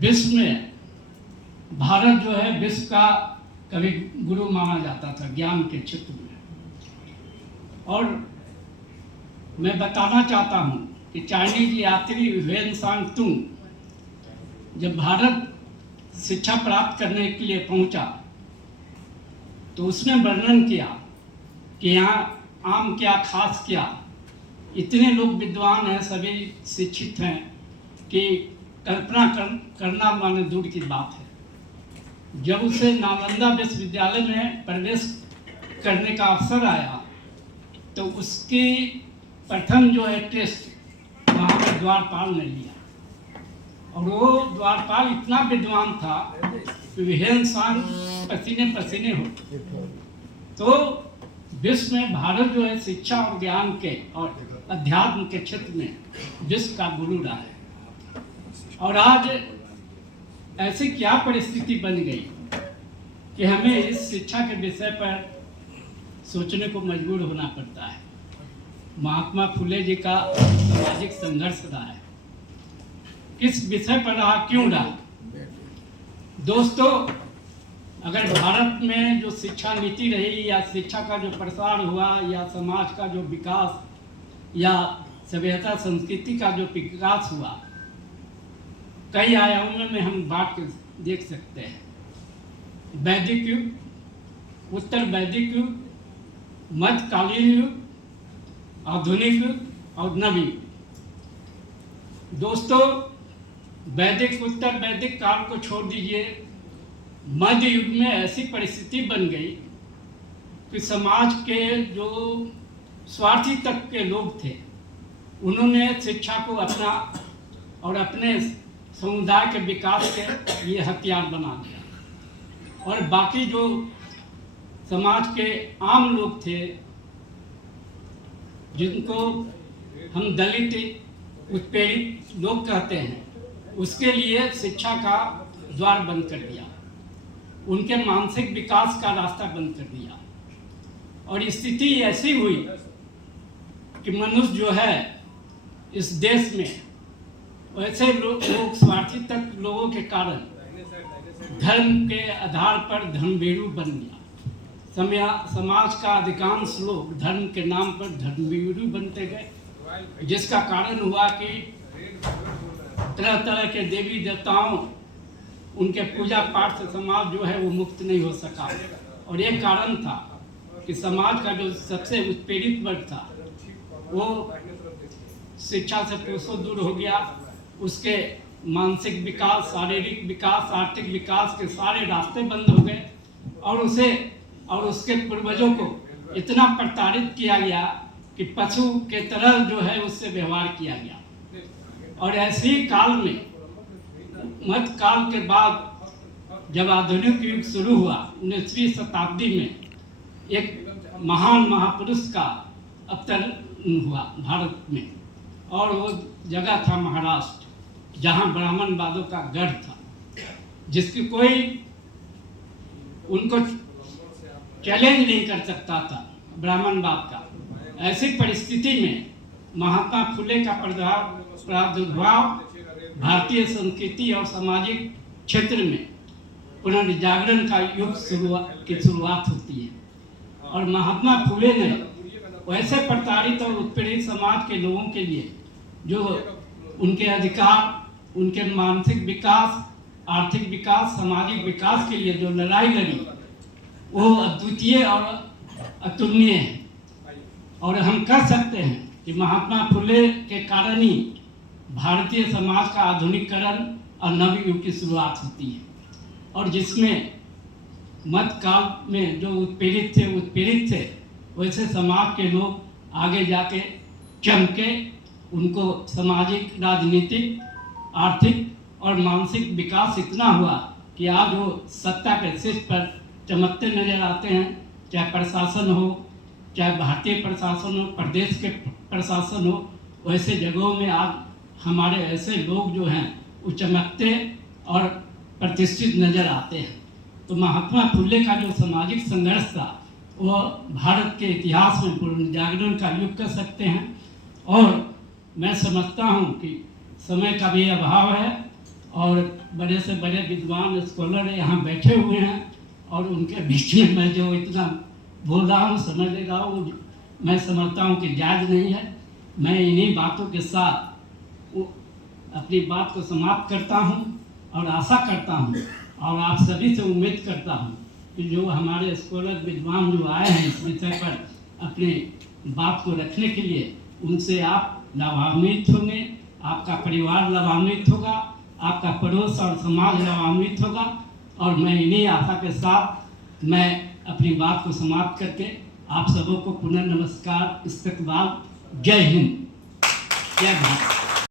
विश्व में भारत जो है विश्व का कभी गुरु माना जाता था ज्ञान के क्षेत्र में। और मैं बताना चाहता हूँ कि चाइनीज यात्री ह्वेनसांग तुंग जब भारत शिक्षा प्राप्त करने के लिए पहुंचा तो उसने वर्णन किया कि यहाँ आम क्या खास क्या, इतने लोग विद्वान हैं, सभी शिक्षित हैं कि कल्पना करना माने दूर की बात है। जब उसे नालंदा विश्वविद्यालय में प्रवेश करने का अवसर आया तो उसकी प्रथम जो है टेस्ट वहाँ पर द्वारपाल ने लिया, और वो द्वारपाल इतना विद्वान था कि ह्वेनसांग पसीने पसीने हो। तो विश्व में भारत जो है शिक्षा और ज्ञान के और अध्यात्म के क्षेत्र में विश्व का गुरु रहा है। और आज ऐसी क्या परिस्थिति बन गई कि हमें इस शिक्षा के विषय पर सोचने को मजबूर होना पड़ता है। महात्मा फुले जी का सामाजिक संघर्ष रहा है, किस विषय पर रहा, क्यों रहा? दोस्तों, अगर भारत में जो शिक्षा नीति रही या शिक्षा का जो प्रसार हुआ या समाज का जो विकास या सभ्यता संस्कृति का जो विकास हुआ, कई आयामों में हम बांट के देख सकते हैं। वैदिक युग, उत्तर वैदिक युग, मध्यकालीन युग, आधुनिक युग और नवयुग। दोस्तों, वैदिक उत्तर वैदिक काल को छोड़ दीजिए, मध्य युग में ऐसी परिस्थिति बन गई कि समाज के जो स्वार्थी तक के लोग थे उन्होंने शिक्षा को अपना और अपने समुदाय के विकास के लिए हथियार बना दिया, और बाकी जो समाज के आम लोग थे जिनको हम दलित उत्पीड़ित लोग कहते हैं, उसके लिए शिक्षा का द्वार बंद कर दिया, उनके मानसिक विकास का रास्ता बंद कर दिया। और स्थिति ऐसी हुई कि मनुष्य जो है इस देश में वैसे लोग स्वार्थी तक लोगों के कारण धर्म के आधार पर धर्मभीरू बन गया। समाज का अधिकांश लोग धर्म के नाम पर धर्मभीरू बनते गए, जिसका कारण हुआ कि तरह तरह के देवी देवताओं उनके पूजा पाठ से समाज जो है वो मुक्त नहीं हो सका। और एक कारण था कि समाज का जो सबसे उत्पीड़ित वर्ग था वो शिक्षा से कोसों दूर हो गया, उसके मानसिक विकास, शारीरिक विकास, आर्थिक विकास के सारे रास्ते बंद हो गए, और उसे और उसके पूर्वजों को इतना प्रताड़ित किया गया कि पशु के तरह जो है उससे व्यवहार किया गया। और ऐसे ही काल में मध्य काल के बाद जब आधुनिक युग शुरू हुआ 19वीं शताब्दी में, एक महान महापुरुष का अवतरण हुआ भारत में, और वो जगह था महाराष्ट्र, जहाँ ब्राह्मणवादों का गढ़ था, जिसकी कोई उनको चैलेंज नहीं कर सकता था ब्राह्मणवाद का। ऐसी परिस्थिति में महात्मा फुले का प्रादुर्भाव भारतीय संस्कृति और सामाजिक क्षेत्र में पुनर्जागरण का युग की शुरुआत होती है। और महात्मा फुले ने वैसे प्रताड़ित और उत्पीड़ित समाज के लोगों के लिए जो उनके अधिकार, उनके मानसिक विकास, आर्थिक विकास, सामाजिक विकास के लिए जो लड़ाई लड़ी, वो अद्वितीय और अतुलनीय है। और हम कह सकते हैं कि महात्मा फुले के कारण ही भारतीय समाज का आधुनिकीकरण और नवयुग की शुरुआत होती है, और जिसमें मध्यकाल में जो उत्पीड़ित थे वैसे समाज के लोग आगे जाके चमके, उनको सामाजिक, राजनीतिक, आर्थिक और मानसिक विकास इतना हुआ कि आज वो सत्ता के शीर्ष पर चमकते नजर आते हैं। चाहे प्रशासन हो, चाहे भारतीय प्रशासन हो, प्रदेश के प्रशासन हो, वैसे जगहों में आज हमारे ऐसे लोग जो हैं वो चमकते और प्रतिष्ठित नजर आते हैं। तो महात्मा फुले का जो सामाजिक संघर्ष था वो भारत के इतिहास में पुनर्जागरण का युग कह सकते हैं। और मैं समझता हूँ कि समय का भी अभाव है, और बड़े से बड़े विद्वान स्कॉलर यहाँ बैठे हुए हैं, और उनके बीच में मैं जो इतना बोल रहा हूँ, समझ ले रहा हूँ, मैं समझता हूँ कि जायज़ नहीं है। मैं इन्हीं बातों के साथ अपनी बात को समाप्त करता हूँ, और आशा करता हूँ और आप सभी से उम्मीद करता हूँ कि जो हमारे स्कॉलर विद्वान जो आए हैं इस विषय पर अपने बात को रखने के लिए, उनसे आप लाभान्वित होंगे, आपका परिवार लाभान्वित होगा, आपका पड़ोस और समाज लाभान्वित होगा। और मैं इन्हीं आशा के साथ मैं अपनी बात को समाप्त करके आप सबों को पुनः नमस्कार, इस्तकबाल, जय हिंद, जय भारत।